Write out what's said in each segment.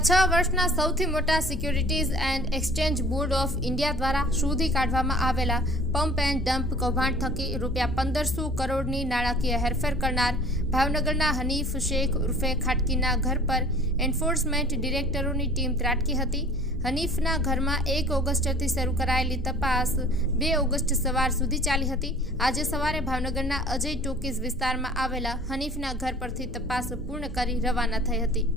છ વર્ષના સૌથી મોટા securities and exchange board of India દ્વારા શોધી કાઢવામાં આવેલા પંપ એન્ડ ડમ્પ કૌભાંડ થકી રૂપિયા પંદરસો કરોડની નાણાકીય હેરફેર કરનાર ભાવનગરના હનીફ શેખ ઉર્ફે ખાટકીના ઘર પર એન્ફોર્સમેન્ટ ડિરેક્ટરોની ટીમ ત્રાટકી હતી. હનીફના ઘરમાં એક ઓગસ્ટથી શરૂ કરાયેલી તપાસ બે ઓગસ્ટ સવાર સુધી ચાલી હતી. આજે સવારે ભાવનગરના અજય ટોકીઝ વિસ્તારમાં આવેલા હનીફના ઘર પરથી તપાસ પૂર્ણ કરી રવાના થઈ હતી.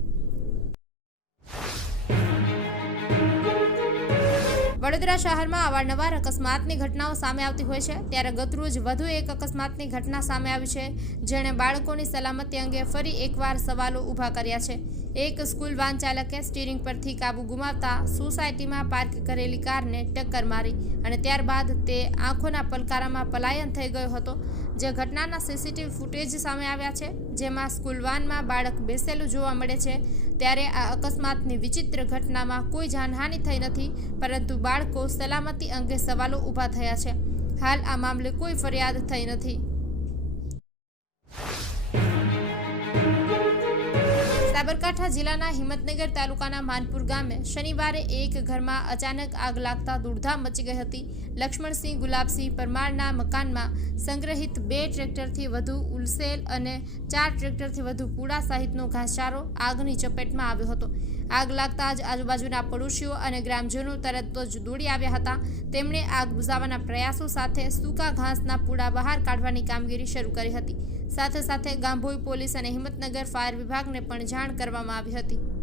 વડોદરા શહેરમાં અવારનવાર અકસ્માતની ઘટનાઓ સામે આવતી હોય છે. ત્યારે ગતરોજ વધુ એક અકસ્માતની ઘટના સામે આવી છે. જેણે બાળકોની સલામતી અંગે ફરી એકવાર સવાલો ઊભા કર્યા છે. એક સ્કૂલ વાન ચાલકે સ્ટીરિંગ પરથી કાબુ ગુમાવતા સોસાયટીમાં પાર્ક કરેલી કારને ટક્કર મારી અને ત્યારબાદ તે આંખોના પલકારામાં પલાયન થઈ ગયો હતો. જે ઘટનાના સીસીટીવી ફૂટેજ સામે આવ્યા છે, જેમાં સ્કૂલ વાનમાં બાળક બેસેલું જોવા મળે છે, ત્યારે આ અકસ્માતની વિચિત્ર ઘટનામાં કોઈ જાનહાનિ થઈ નથી, પરંતુ બાળકો સલામતી અંગે સવાલો ઊભા થયા છે. હાલ આ મામલે કોઈ ફરિયાદ થઈ નથી. સાબરકાંઠા જિલ્લાના હિંમતનગર તાલુકાના માનપુર ગામે શનિવારે એક ઘરમાં અચાનક આગ લાગતા દોડધામ મચી ગઈ હતી. લક્ષ્મણસિંહ, ગુલાબસિંહ પરમારના મકાનમાં સંગ્રહિત બે ટ્રેક્ટરથી વધુ ઉલસેલ અને ચાર ટ્રેક્ટરથી વધુ પૂળા સહિતનો ઘાસચારો આગની ચપેટમાં આવ્યો હતો. આગ લાગતા જ આજુબાજુના પડોશીઓ અને ગ્રામજનો તરત જ દોડી આવ્યા હતા. તેમણે આગ બુઝાવવાના પ્રયાસો સાથે સૂકા ઘાસના પૂળા બહાર કાઢવાની કામગીરી શરૂ કરી હતી. સાથે સાથે ગાંભોઈ પોલીસ અને હિંમતનગર ફાયર વિભાગને પણ જાણ કરવામાં આવી હતી.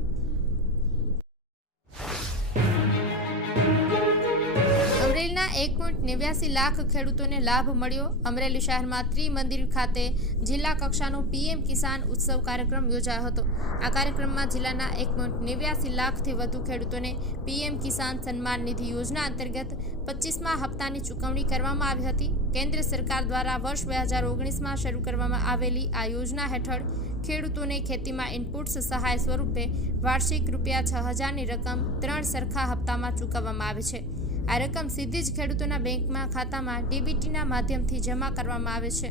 અમરેલીના એક પોઈન્ટ નેવ્યાસી લાખ ખેડૂતોને લાભ મળ્યો. અમરેલી શહેરમાં ત્રિમંદિર ખાતે જિલ્લા કક્ષાનો પીએમ કિસાન ઉત્સવ કાર્યક્રમ યોજાયો હતો. આ કાર્યક્રમમાં જિલ્લાના એક પોઈન્ટ નેવ્યાસી લાખથી વધુ ખેડૂતોને પીએમ કિસાન સન્માન નિધિ યોજના અંતર્ગત પચીસમા હપ્તાની ચૂકવણી કરવામાં આવી હતી. કેન્દ્ર સરકાર દ્વારા વર્ષ બે હજાર ઓગણીસમાં શરૂ કરવામાં આવેલી આ યોજના હેઠળ ખેડૂતોને ખેતીમાં ઇનપુટ્સ સહાય સ્વરૂપે વાર્ષિક રૂપિયા છ હજારની રકમ ત્રણ સરખા હપ્તામાં ચૂકવવામાં આવે છે. આ રકમ સીધી જ ખેડૂતોના બેંકમાં ખાતામાં ડીબીટીના માધ્યમથી જમા કરવામાં આવે છે.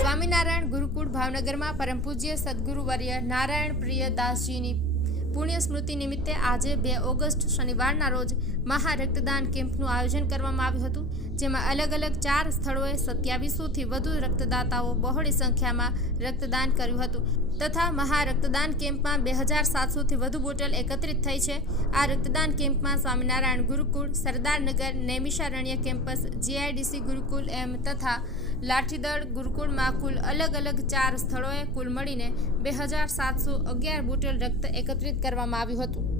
સ્વામિનારાયણ ગુરુકુળ ભાવનગરમાં પરમ પૂજ્ય સદગુરુ વર્ય નારાયણ પ્રિય દાસજીની પુણ્ય સ્મૃતિ નિમિત્તે આજે બે ઓગસ્ટ શનિવારના રોજ મહા રક્તદાન કેમ્પનું આયોજન કરવામાં આવ્યું હતું, જેમાં અલગ અલગ ચાર સ્થળોએ સત્યાવીસોથી વધુ રક્તદાતાઓ બહોળી સંખ્યામાં રક્તદાન કર્યું હતું તથા મહા રક્તદાન કેમ્પમાં બે હજાર સાતસોથી વધુ બોટલ એકત્રિત થઈ છે. આ રક્તદાન કેમ્પમાં સ્વામિનારાયણ ગુરુકુળ, સરદારનગર, નૈમિષારણ્ય કેમ્પસ, જીઆઈડીસી ગુરુકુલ એમ તથા લાઠીદળ, ગુરુકુળમાં કુલ અલગ અલગ ચાર સ્થળોએ કુલ મળીને બે હજાર સાતસો અગિયાર બોટલ રક્ત એકત્રિત કરવામાં આવ્યું હતું.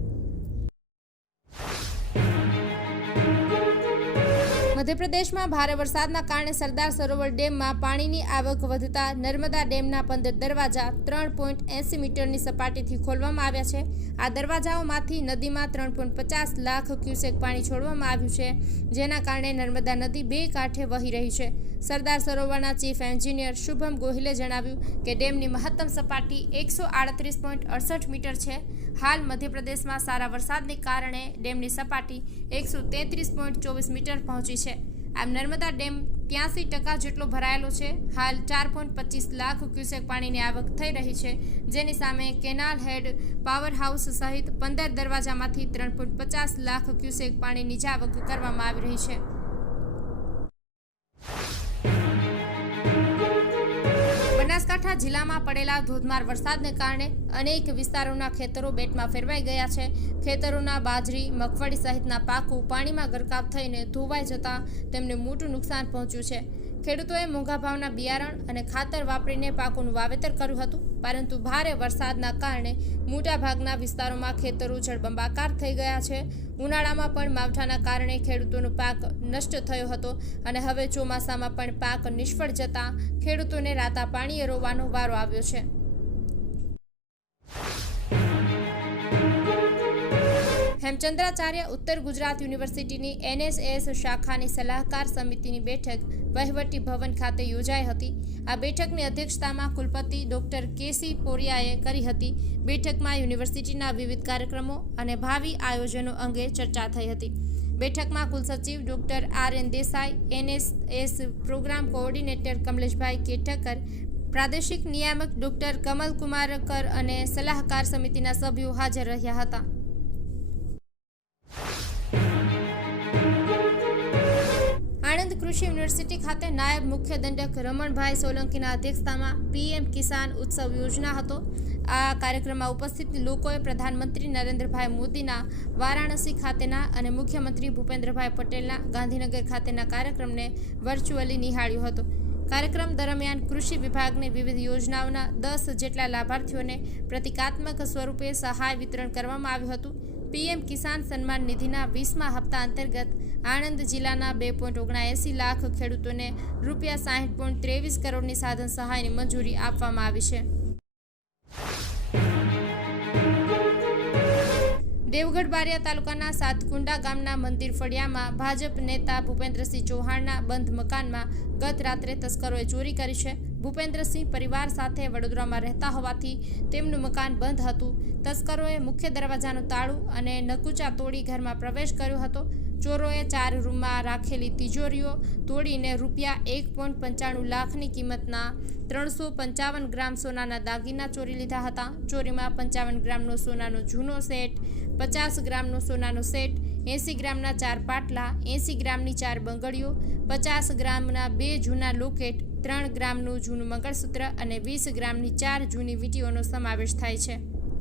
મધ્યપ્રદેશમાં ભારે વરસાદના કારણે સરદાર સરોવર ડેમમાં પાણીની આવક વધતા નર્મદા ડેમના પંદર દરવાજા ત્રણ પોઈન્ટ એંસી મીટરની સપાટીથી ખોલવામાં આવ્યા છે. આ દરવાજાઓમાંથી નદીમાં ત્રણ પોઈન્ટ પચાસ લાખ ક્યુસેક પાણી છોડવામાં આવ્યું છે, જેના કારણે નર્મદા નદી બે કાંઠે વહી રહી છે. સરદાર સરોવરના ચીફ એન્જિનિયર શુભમ ગોહિલે જણાવ્યું કે ડેમની મહત્તમ સપાટી એકસો આડત્રીસ પોઈન્ટ અડસઠ મીટર છે. હાલ મધ્યપ્રદેશમાં સારા વરસાદને કારણે ડેમની સપાટી એકસો તેત્રીસ પોઈન્ટ ચોવીસ મીટર પહોંચી છે. આમ નર્મદા ડેમ ત્યાંસી ટકા જેટલો ભરાયેલો છે. હાલ ચાર પોઈન્ટ પચીસ લાખ ક્યુસેક પાણીની આવક થઈ રહી છે. જેની સામે કેનાલ હેડ, પાવર હાઉસ સહિત પંદર દરવાજામાંથી ત્રણ પોઈન્ટ પચાસ લાખ ક્યુસેક પાણીની આવક કરવામાં આવી રહી છે. બનાસકાંઠા જિલ્લામાં પડેલા ધોધમાર વરસાદને કારણે અનેક વિસ્તારોના ખેતરો બેટમાં ફેરવાઈ ગયા છે. ખેતરોના બાજરી, મગફળી સહિતના પાકો પાણીમાં ગરકાવ થઈને ધોવાઈ જતા તેમને મોટું નુકસાન પહોંચ્યું છે. ખેડૂતોએ મોંઘા ભાવના બિયારણ અને ખાતર વાપરીને પાકોનું વાવેતર કર્યું હતું, પરંતુ ભારે વરસાદના કારણે મોટાભાગના વિસ્તારોમાં ખેતરો જળબંબાકાર થઈ ગયા છે. ઉનાળામાં પણ માવઠાના કારણે ખેડૂતોનો પાક નષ્ટ થયો હતો અને હવે ચોમાસામાં પણ પાક નિષ્ફળ જતા ખેડૂતોને રાતા પાણીએ રોવાનો વારો આવ્યો છે. હેમચંદ્રાચાર્ય ઉત્તર ગુજરાત યુનિવર્સિટીની એનએસએસ શાખાની સલાહકાર સમિતિની બેઠક વહીવટી ભવન ખાતે યોજાઈ હતી. આ બેઠકની અધ્યક્ષતામાં કુલપતિ ડોક્ટર કેસી પોરિયાએ કરી હતી. બેઠકમાં યુનિવર્સિટીના વિવિધ કાર્યક્રમો અને ભાવિ આયોજનો અંગે ચર્ચા થઈ હતી. બેઠકમાં કુલસચિવ doctor R N Desai, NSS programme coordinator Kamleshbhai Kethakar, પ્રાદેશિક નિયામક ડોક્ટર કમલ કુમારકર અને સલાહકાર સમિતિના સભ્યો હાજર રહ્યા હતા. આણંદ કૃષિ યુનિવર્સિટી ખાતે નાયબ મુખ્ય દંડક રમણભાઈ સોલંકીના અધ્યક્ષતામાં પીએમ કિસાન ઉત્સવ યોજના હતો. આ કાર્યક્રમમાં ઉપસ્થિત લોકોએ પ્રધાનમંત્રી નરેન્દ્રભાઈ મોદીના વારાણસી ખાતેના અને મુખ્યમંત્રી ભૂપેન્દ્રભાઈ પટેલના ગાંધીનગર ખાતેના કાર્યક્રમને વર્ચ્યુઅલી નિહાળ્યો હતો. કાર્યક્રમ દરમિયાન કૃષિ વિભાગની વિવિધ યોજનાઓના દસ જેટલા લાભાર્થીઓને પ્રતિકાત્મક સ્વરૂપે સહાય વિતરણ કરવામાં આવ્યું હતું. પીએમ કિસાન સન્માન નિધિના વીસમા હપ્તા અંતર્ગત આણંદ જિલ્લાના બે પોઈન્ટ ઓગણએંસી લાખ ખેડૂતોને રૂપિયા સાહીઠ પોઈન્ટ ત્રેવીસ કરોડની સાધન સહાયની મંજૂરી આપવામાં આવી છે. દેવગઢ બારિયા તાલુકાના સાતકુંડા ગામના મંદિર ફળિયામાં ભાજપ નેતા ભૂપેન્દ્રસિંહ ચૌહાણના બંધ મકાનમાં ગત રાત્રે તસ્કરોએ ચોરી કરી છે. ભૂપેન્દ્રસિંહ પરિવાર સાથે વડોદરામાં રહેતા હોવાથી તેમનું મકાન બંધ હતું. તસ્કરોએ મુખ્ય દરવાજાનું તાળું અને નકુચા તોડી ઘરમાં પ્રવેશ કર્યો હતો. ચોરોએ ચાર રૂમમાં રાખેલી તિજોરીઓ તોડીને રૂપિયા એક પોઈન્ટ પંચાણું લાખની કિંમતના ત્રણસો પંચાવન ગ્રામ સોનાના દાગીના ચોરી લીધા હતા. ચોરીમાં પંચાવન ગ્રામનો સોનાનો જૂનો સેટ, પચાસ ગ્રામનો સોનાનો સેટ, એંસી ગ્રામના ચાર પાટલા, એંસી ગ્રામની ચાર બંગડીઓ, પચાસ ગ્રામના બે જૂના લોકેટ, ત્રણ ગ્રામનું જૂનું મંગળસૂત્ર અને વીસ ગ્રામની ચાર જૂની વીટીઓનો સમાવેશ થાય છે.